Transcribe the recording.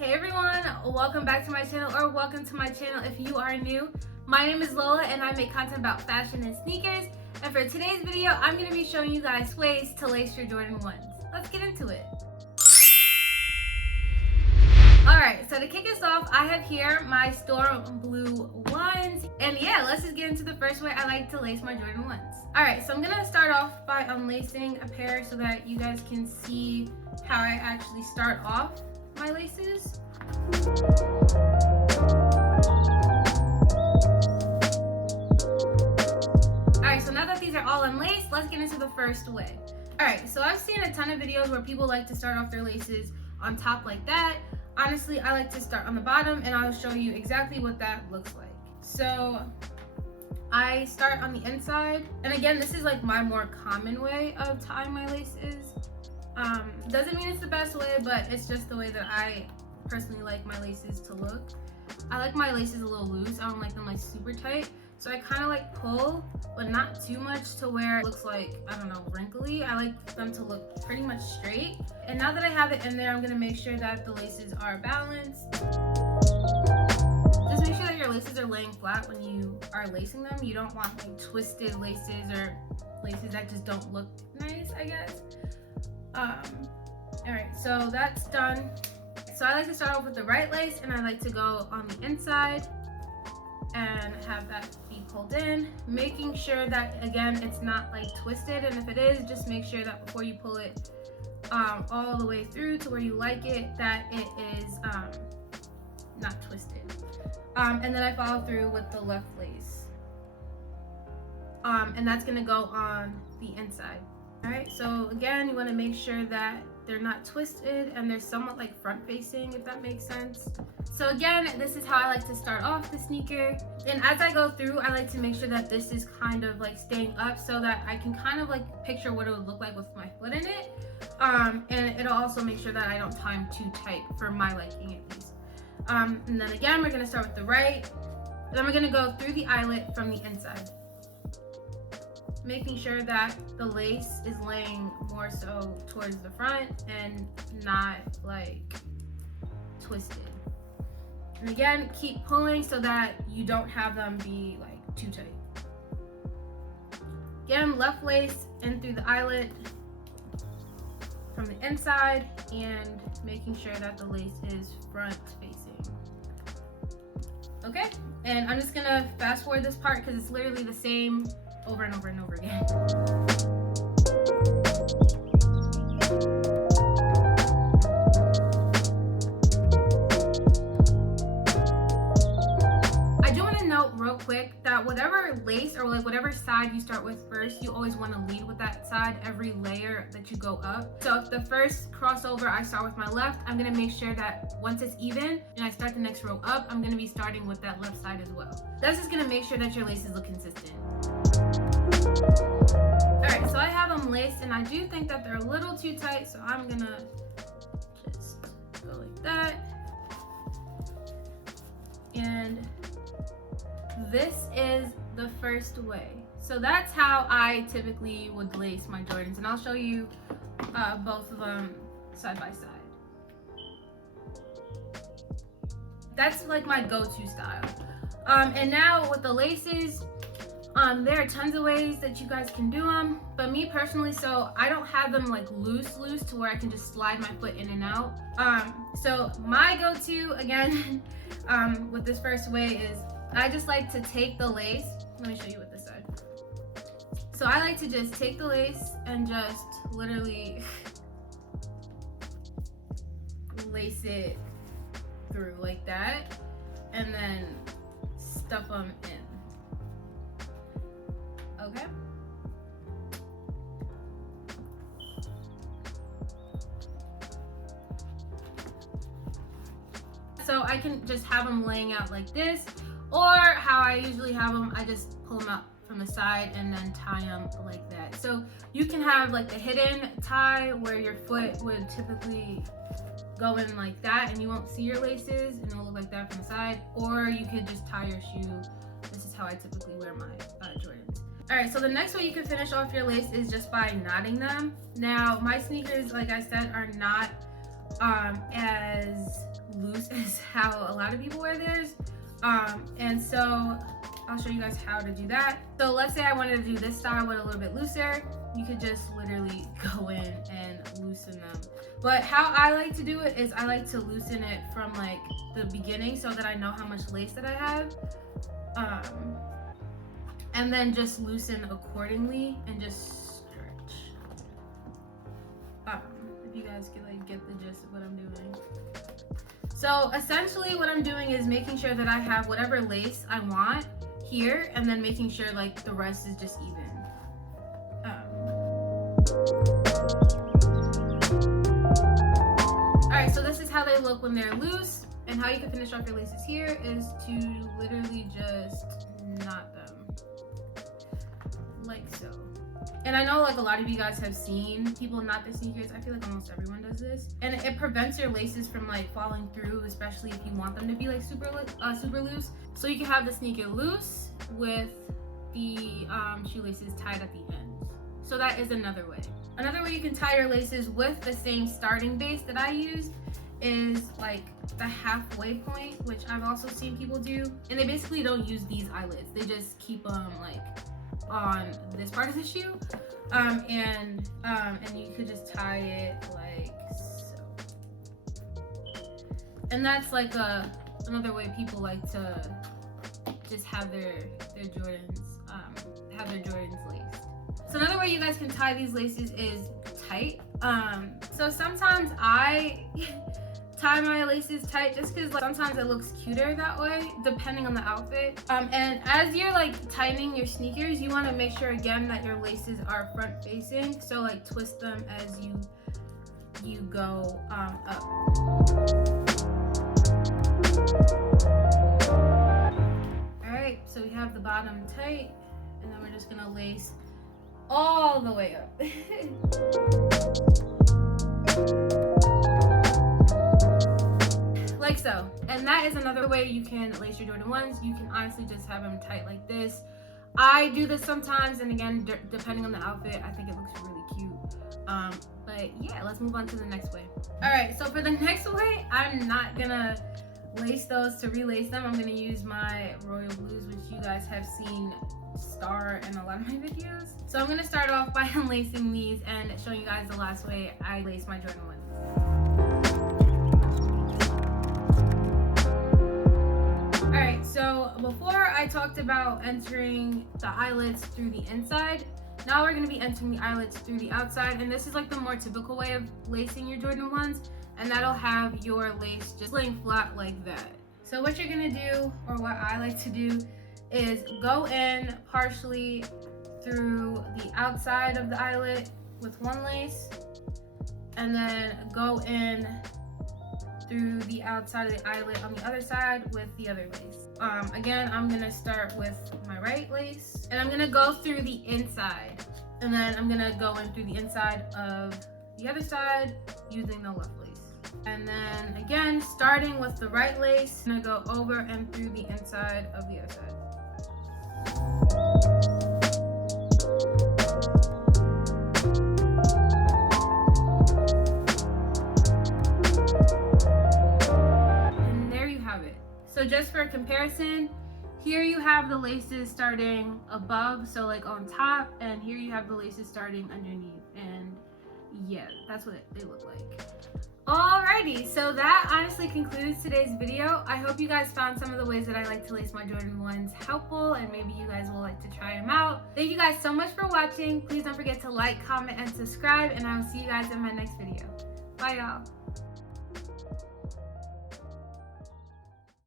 Hey everyone, welcome back to my channel, or welcome to my channel if you are new. My name is Lola and I make content about fashion and sneakers. And for today's video, I'm going to be showing you guys ways to lace your Jordan 1s. Let's get into it. Alright, so to kick us off, I have here my Storm Blue 1s. And yeah, let's just get into the first way I like to lace my Jordan 1s. Alright, so I'm going to start off by unlacing a pair so that you guys can see how I actually start off my laces. Alright, so now that these are all unlaced, let's get into the first way. Alright, so I've seen a ton of videos where people like to start off their laces on top like that. Honestly, I like to start on the bottom, and I'll show you exactly what that looks like. So I start on the inside, and again, this is like my more common way of tying my laces. Doesn't mean it's the best way, but it's just the way that I personally like my laces to look. I like my laces a little loose. I don't like them like super tight. So I kind of like pull, but not too much to where it looks like, I don't know, wrinkly. I like them to look pretty much straight. And now that I have it in there, I'm gonna make sure that the laces are balanced. Just make sure that your laces are laying flat when you are lacing them. You don't want like twisted laces or laces that just don't look nice, I guess. Alright, so that's done. So I like to start off with the right lace, and I like to go on the inside and have that be pulled in, making sure that, again, it's not like twisted, and if it is, just make sure that before you pull it all the way through to where you like it, that it is not twisted. And then I follow through with the left lace, and that's gonna go on the inside. All right, so again, you want to make sure that they're not twisted and they're somewhat like front facing, if that makes sense. So again, this is how I like to start off the sneaker. And as I go through, I like to make sure that this is kind of like staying up so that I can kind of like picture what it would look like with my foot in it. And it'll also make sure that I don't tie them too tight for my liking at least. And then again, we're gonna start with the right. Then we're gonna go through the eyelet from the inside, making sure that the lace is laying more so towards the front and not like twisted. And again, keep pulling so that you don't have them be like too tight. Again, left lace in through the eyelet from the inside, and making sure that the lace is front facing. Okay, and I'm just gonna fast forward this part because it's literally the same over and over and over again. I do want to note real quick that whatever lace or like whatever side you start with first, you always want to lead with that side every layer that you go up. So if the first crossover I start with my left, I'm going to make sure that once it's even and I start the next row up, I'm going to be starting with that left side as well. That's just going to make sure that your laces look consistent. Alright, so I have them laced, and I do think that they're a little too tight, so I'm gonna just go like that. And this is the first way. So that's how I typically would lace my Jordans, and I'll show you both of them side by side. That's like my go-to style. And now with the laces, there are tons of ways that you guys can do them, but me personally, so I don't have them like loose to where I can just slide my foot in and out. So my go-to again with this first way is I just like to take the lace. Let me show you with this side. So I like to just take the lace and just literally lace it through like that, and then stuff them in. Okay. So I can just have them laying out like this, or how I usually have them, I just pull them out from the side and then tie them like that. So you can have like the hidden tie where your foot would typically go in like that and you won't see your laces and it'll look like that from the side, or you could just tie your shoe. This is how I typically wear my Jordans. Alright, so the next way you can finish off your lace is just by knotting them. Now, my sneakers, like I said, are not as loose how a lot of people wear theirs. And so I'll show you guys how to do that. So let's say I wanted to do this style but a little bit looser. You could just literally go in and loosen them. But how I like to do it is I like to loosen it from like the beginning so that I know how much lace that I have. And then just loosen accordingly and just stretch. If you guys can like get the gist of what I'm doing. So essentially what I'm doing is making sure that I have whatever lace I want here, and then making sure like the rest is just even. Alright, so this is how they look when they're loose, and how you can finish off your laces here is to literally just knot them like so. And I know like a lot of you guys have seen people knot their sneakers. I feel like almost everyone does this, and it prevents your laces from like falling through, especially if you want them to be like super loose. So you can have the sneaker loose with the shoelaces tied at the ends. So that is another way. Another way you can tie your laces with the same starting base that I used is like the halfway point, which I've also seen people do. And they basically don't use these eyelets. They just keep them like on this part of the shoe. And you could just tie it like so. And that's like another way people like to just have their Jordans, laced. So another way you guys can tie these laces is tight. So sometimes I tie my laces tight just because like, sometimes it looks cuter that way, depending on the outfit. And as you're like tightening your sneakers, you want to make sure again that your laces are front facing. So like twist them as you go up. Alright, so we have the bottom tight, and then we're just gonna lace all the way up. Like so. And that is another way you can lace your Jordan 1s. You can honestly just have them tight like this. I do this sometimes, and again, depending on the outfit, I think it looks really cute. But yeah, let's move on to the next way. Alright, so for the next way, I'm not gonna lace those to relace them. I'm gonna use my royal blues, which you guys have seen star in a lot of my videos. So I'm gonna start off by unlacing these and showing you guys the last way I lace my Jordan 1s. Alright, so before I talked about entering the eyelets through the inside, now we're going to be entering the eyelets through the outside, and this is like the more typical way of lacing your Jordan 1s, and that'll have your lace just laying flat like that. So what you're going to do, or what I like to do, is go in partially through the outside of the eyelet with one lace, and then go in through the outside of the eyelet on the other side with the other lace. Again, I'm gonna start with my right lace, and I'm gonna go through the inside, and then I'm gonna go in through the inside of the other side using the left lace. And then again, starting with the right lace, I'm gonna go over and through the inside of the other side. So just for comparison, here you have the laces starting above, so like on top, and here you have the laces starting underneath, and yeah, that's what they look like. Alrighty, so that honestly concludes today's video. I hope you guys found some of the ways that I like to lace my Jordan 1s helpful, and maybe you guys will like to try them out. Thank you guys so much for watching. Please don't forget to like, comment, and subscribe, and I will see you guys in my next video. Bye, y'all.